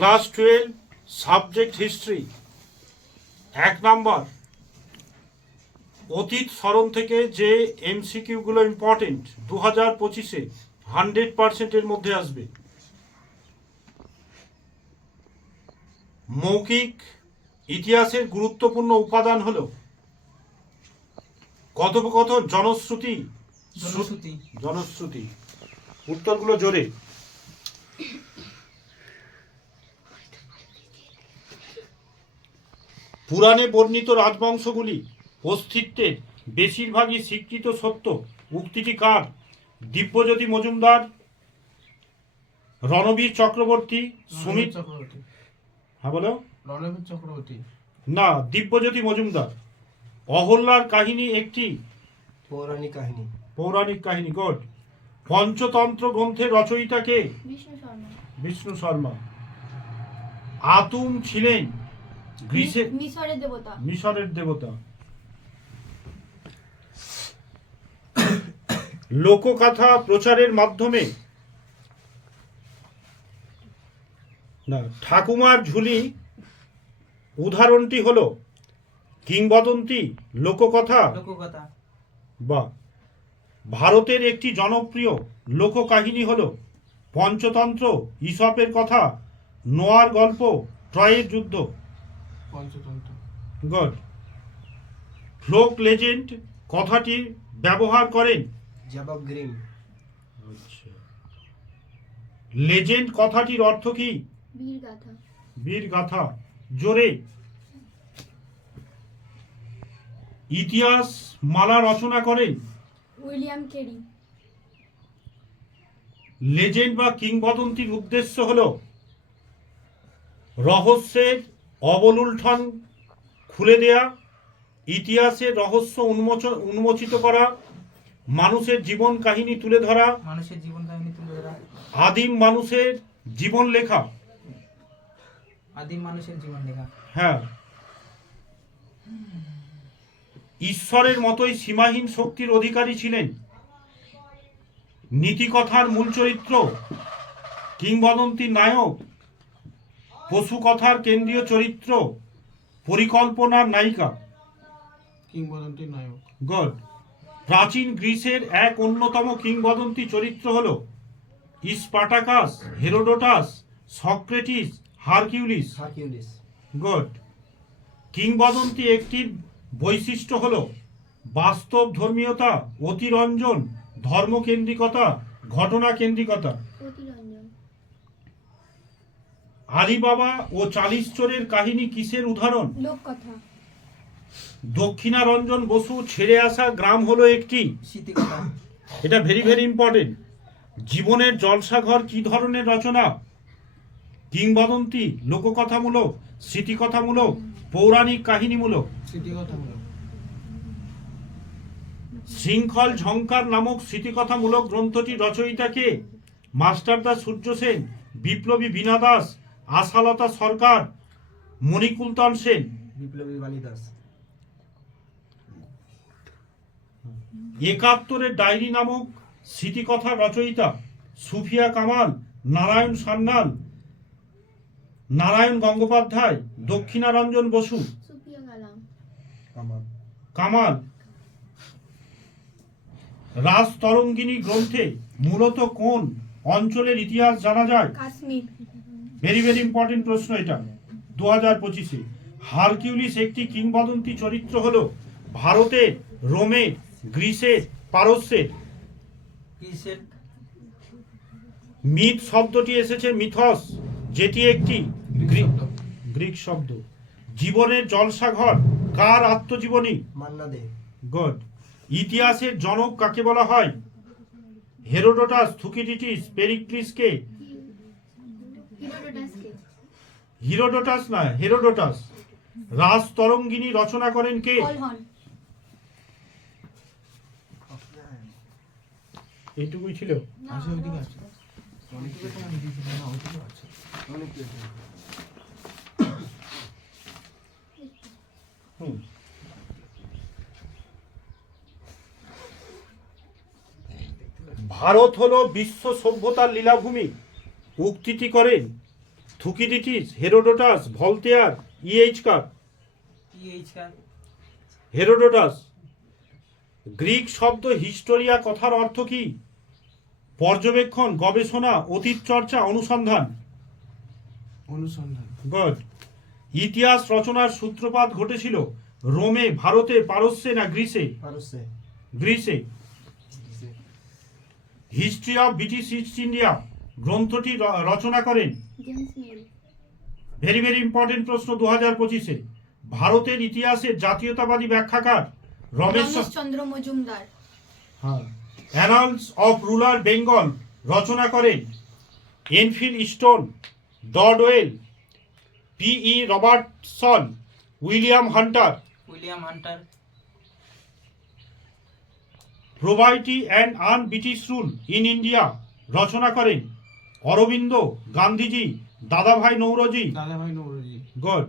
Class 12 subject history 1 নম্বর অতীত স্মরণ থেকে যে এমসিকিউগুলো ইম্পর্টেন্ট 2025-এ 100%-এর মধ্যে আসবে। মৌখিক ইতিহাসের গুরুত্বপূর্ণ উপাদান হলো কথোপকথন, জনশ্রুতি। জনশ্রুতি উত্তরগুলো জোরে। পুরাণে বর্ণিত রাজবংশগুলি অস্তিত্বের বেশিরভাগই স্বীকৃত সত্য। উক্তিটি কার? দিব্যজ্যোতি মজুমদার, রণবীর চক্রবর্তী, সুমিত চক্রবর্তী। হ্যাঁ বলো। রণবীর চক্রবর্তী না, দিব্যজ্যোতি মজুমদার। অহল্যার কাহিনী একটি পৌরাণিক কাহিনী। গড। পঞ্চতন্ত্র গ্রন্থের রচয়িতা কে? বিষ্ণু শর্মা। আতুম ছিলেন গ্রিসের মিশরের দেবতা। লোককথা প্রচারের মাধ্যমে ঠাকুমার ঝুলি উদাহরণটি হলো কিংবদন্তি, লোককথা। বা ভারতের একটি জনপ্রিয় লোককাহিনী হলো পঞ্চতন্ত্র, ঈশপের কথা, নোয়ার গল্প, ট্রয়ের যুদ্ধ। পঞ্চতন্ত্র। গড। ফোক লেজেন্ড কথাটি ব্যবহার করেন জ্যাকব গ্রিম। লেজেন্ড কথাটির অর্থ কি? বীর গাথা। জোরে। ইতিহাস মালা রচনা করেন উইলিয়াম কেরি। লেজেন্ড বা কিংবদন্তির উদ্দেশ্য হলো রহস্যের অবলুণ্ঠন খুলে দেয়া, ইতিহাসের রহস্য উন্মোচিত করা, মানুষের জীবন কাহিনী তুলে ধরা, আদিম মানুষের জীবন লেখা। হ্যাঁ। ঈশ্বরের মতোই সীমাহীন শক্তির অধিকারী ছিলেন। নীতিকথার মূল চরিত্র, কিংবদন্তির নায়ক, পশু কথার কেন্দ্রীয় চরিত্র, পরিকল্পনার নায়িকা। কিংবদন্তির নায়ক। গড। প্রাচীন গ্রিসের এক অন্যতম কিংবদন্তি চরিত্র হল Spartacus, Herodotus, Socrates, Hercules. God. কিংবদন্তি একটির বৈশিষ্ট্য হল বাস্তব ধর্মীয়তা, অতিরঞ্জন, ধর্মকেন্দ্রিকতা, ঘটনা কেন্দ্রিকতা। আলিবাবা ও 40 চোরের কাহিনী কিসের উদাহরণ? লোককথা। দক্ষিণারঞ্জন বসু ছেড়ে আসা গ্রাম হলো একটি স্মৃতিকথা। এটা ভেরি ভেরি ইম্পর্টেন্ট। জীবনের জলসাঘর কি ধরনের রচনা? কিংবদন্তি, লোককথামূলক, স্মৃতিকথামূলক, পৌরাণিক কাহিনীমূলক। স্মৃতিকথামূলক। শৃঙ্খল ঝঙ্কার নামক স্মৃতিকথামূলক গ্রন্থটি রচয়িতা কে? মাস্টারদা সূর্য সেন, বিপ্লবী বীণা দাস, আশালতা সরকার, মণিকুন্তন সেন। বিপ্লবী বাণী দাস। 71-এর ডায়েরি নামক স্মৃতিকথার রচয়িতা সুফিয়া কামাল, নারায়ণ সান্যাল, নারায়ণ গঙ্গোপাধ্যায়, দক্ষিণারঞ্জন বসু। কামাল। রাজতরঙ্গিনী গ্রন্থে মূলত কোন অঞ্চলের ইতিহাস জানা যায়? কাশ্মীর। ভেরি ভেরি ইম্পর্টেন্ট প্রশ্ন এটা 2025-এ। হারকিউলিস একটি কিংবদন্তি চরিত্র হলো ভারতের, রোমের, গ্রিসের, পারস্যের। মিথ শব্দটি এসেছে মিথস, যেটি একটি গ্রিক শব্দ। জীবনের জলসাঘর কার আত্মজীবনী? মান্না দে। গুড। ইতিহাসের জনক কাকে বলা হয়? হেরোডোটাস, থুকিডিডিস, পেরিক্লিসকে। হিরোডোটাস না, হেরোডোটাস। রাজতরঙ্গিনী রচনা করেন কে? এইটুকুই ছিল। ভারত হলো বিশ্ব সভ্যতার লীলাভূমি উক্তিটি করেন থুকিডিটিস, হেরোডোটাস, ভলতেয়ার, ইএইচকার। হেরোডোটাস। গ্রিক শব্দ হিস্টোরিয়া কথার অর্থ কি? পর্যবেক্ষণ, গবেষণা, অতীত চর্চা, অনুসন্ধান। অনুসন্ধান। গুড। ইতিহাস রচনার সূত্রপাত ঘটেছিল রোমে, ভারতে, পারস্যে না গ্রিসে? পারস্যে। গ্রিসে। History of British East India গ্রন্থটি রচনা করেন? James Mill. Very very important প্রশ্ন 2025-এ। ভারতের ইতিহাসের জাতীয়তাবাদী ব্যাখ্যাকার? রমেশ চন্দ্র মজুমদার। হ্যাঁ। অ্যানালস অফ রুলার বেঙ্গল রচনা করেন? Elphinstone, Dodwell, P E Robertson, William Hunter. Poverty and un British rule in India রচনা করেন? অরবিন্দ, গান্ধীজি, দাদাভাই নৌরোজি। দাদাভাই নৌরোজি। গুড।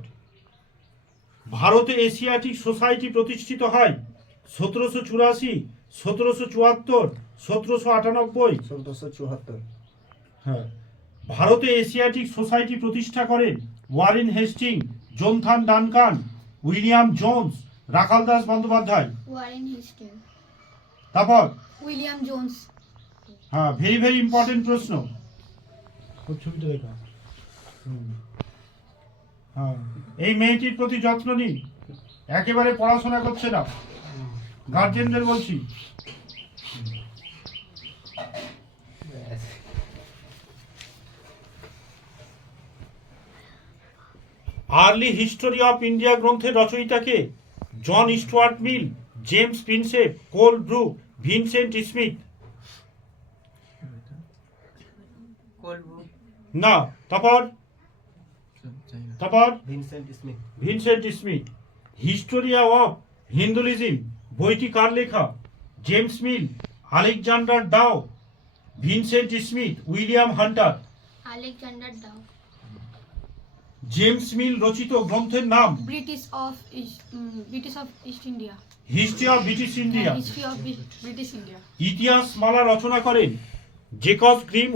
ভারতে এশিয়াটিক সোসাইটি প্রতিষ্ঠিত হয় 1784, 1774, 1798। 1774। হ্যাঁ। ভারতে এশিয়াটিক সোসাইটি প্রতিষ্ঠা করেন Warren Hasting, Jonathan Duncan, William Jones, Rakhal Das Bandyopadhyay. Warren Hasting. তারপর উইলিয়াম জোন্স। হ্যাঁ, ভেরি ভেরি ইম্পর্টেন্ট প্রশ্ন। ওর ছবিটা দেখা। হ্যাঁ, এই মেয়েটির প্রতি যত্ন নিন, একেবারে পড়াশোনা করছে না, গার্জেনদের বলছি। আর্লি হিস্টোরি অফ ইন্ডিয়া গ্রন্থের রচয়িতাকে? John Stuart Mill, James Prinsep, Colebrooke, Vincent Smith. না। তারপর Vincent Smith. History of Hinduism বইটি কার লেখা? James Mill, Alexander Dow, Vincent Smith, William Hunter. Alexander Dow. James Mill রচিত গ্রন্থের নাম? British of East India. History of British India. History of British India. ইতিহাস মালা রচনা করেন? Jacob Grimm,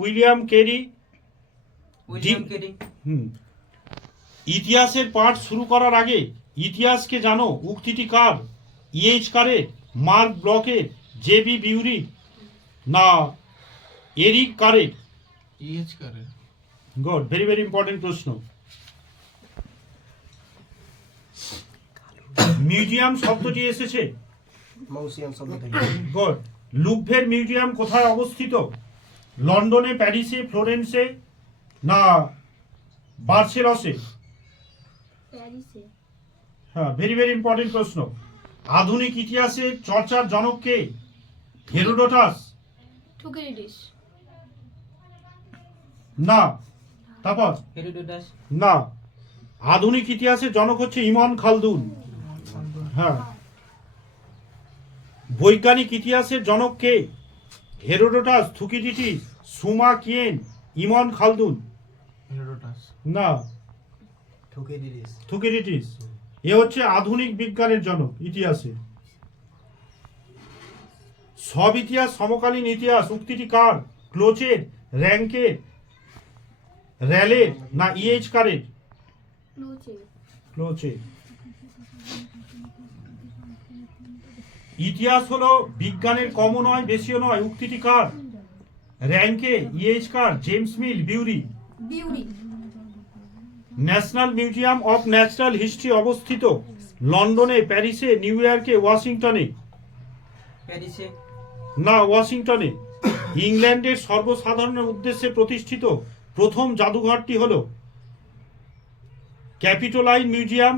William Carey. ইতিহাসের পাঠ শুরু করার আগে ইতিহাসকে জানো উক্তিটি কার? ইএইচকারের, মার্ক ব্লকের, জেবি বিউরি না এরিক কারের? ইএইচকারের। গুড। ভেরি ভেরি ইম্পর্টেন্ট প্রশ্ন। মিউজিয়াম শব্দটি এসেছে? মিউজিয়াম শব্দ থেকে। গুড। লুভ্রের মিউজিয়াম কোথায় অবস্থিত? লন্ডনে, প্যারিসে, ফ্লোরেন্সে না বার্সেলসে? প্যারিসে। হ্যাঁ, ভেরি ভেরি ইম্পর্টেন্ট প্রশ্ন। আধুনিক ইতিহাসের চর্চার জনক কে? হেরোডোটাস? থুকিডিডিস। না। তারপর হেরোডোটাস। না। আধুনিক ইতিহাসের জনক হচ্ছে ইবন খালদুন। হ্যাঁ। বৈজ্ঞানিক ইতিহাসের জনক কে? Herodotus, Thucydides, Sima Qian, Ibn Khaldun. Herodotus. না। থুকিডিডিস। থুকিডিডিস। এ হচ্ছে আধুনিক বিজ্ঞানের জনক ইতিহাসে। সব ইতিহাস সমকালীন ইতিহাস উক্তিটি কার? ক্লোচের, র্যাঙ্কের, র্যালের না ইএইচকারের? ক্লোচের। ইতিহাস হলো বিজ্ঞানের কমও নয় বেশিও নয় উক্তিটি কার? Ranke, E H Carr, James Mill, Bury. National Museum of Natural History অবস্থিত লন্ডনে, প্যারিসে, নিউ ইয়র্কে, ওয়াশিংটনে? না, ওয়াশিংটনে। ইংল্যান্ডের সর্বসাধারণের উদ্দেশ্যে প্রতিষ্ঠিত প্রথম জাদুঘরটি হল Capitoline Museum,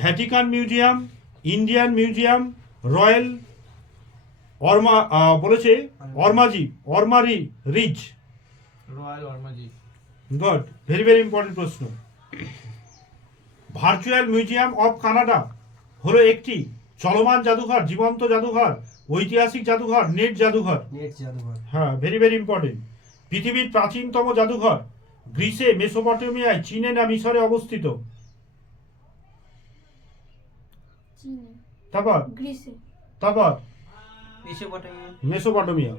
Vatican Museum, Indian Museum, Royal Armouries. Royal Armouries. Good. Very very important প্রশ্ন। ভার্চুয়াল মিউজিয়াম অফ কানাডা হলো একটি চলমান জাদুঘর, জীবন্ত জাদুঘর, ঐতিহাসিক জাদুঘর, নেট জাদুঘর। হ্যাঁ, ভেরি ভেরি ইম্পর্টেন্ট। পৃথিবীর প্রাচীনতম জাদুঘর গ্রিসে, মেসোপটেমিয়ায়, চীনে না মিশরে অবস্থিত? তারপর মেসোপটেমিয়া।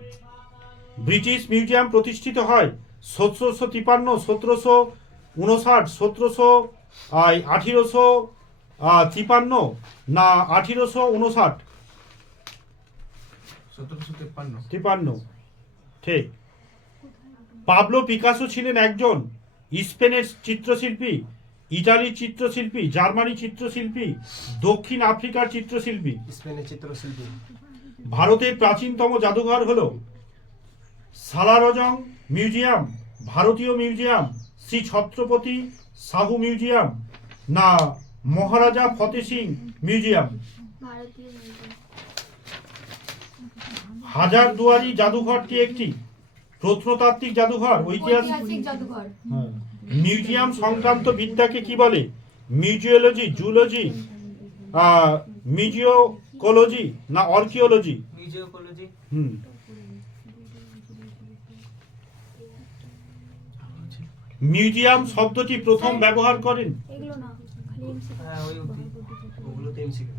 ব্রিটিশ মিউজিয়াম প্রতিষ্ঠিত হয় 1753, 1759, 1853 না 1859? 1753 53, ঠিক। পাবলো পিকাসো ছিলেন একজন স্পেনের চিত্রশিল্পী, ইটালির চিত্রশিল্পী, জার্মানি চিত্রশিল্পী, দক্ষিণ আফ্রিকার চিত্রশিল্পী। স্পেনের চিত্রশিল্পী। ভারতের প্রাচীনতম জাদুঘর হলো সালারজং মিউজিয়াম, ভারতীয় মিউজিয়াম, শ্রী ছত্রপতি সাহু মিউজিয়াম না মহারাজা ফতে সিং মিউজিয়াম? ভারতীয় মিউজিয়াম। হাজারদুয়ারি জাদুঘরটি একটি প্রত্নতাত্ত্বিক জাদুঘর, ঐতিহাসিক জাদুঘর। হ্যাঁ। মিউজিয়াম সংক্রান্ত বিদ্যাকে কি বলে? মিউজিওলজি, জুলজি, মিউজিওকোলজি না আর্কিওলজি? মিউজিওকোলজি। মিউজিয়াম শব্দটি প্রথম ব্যবহার করেন? এগুলো না, খালি MCQ। হ্যাঁ ওই অবধি, ওগুলোতে এমসিকিউ।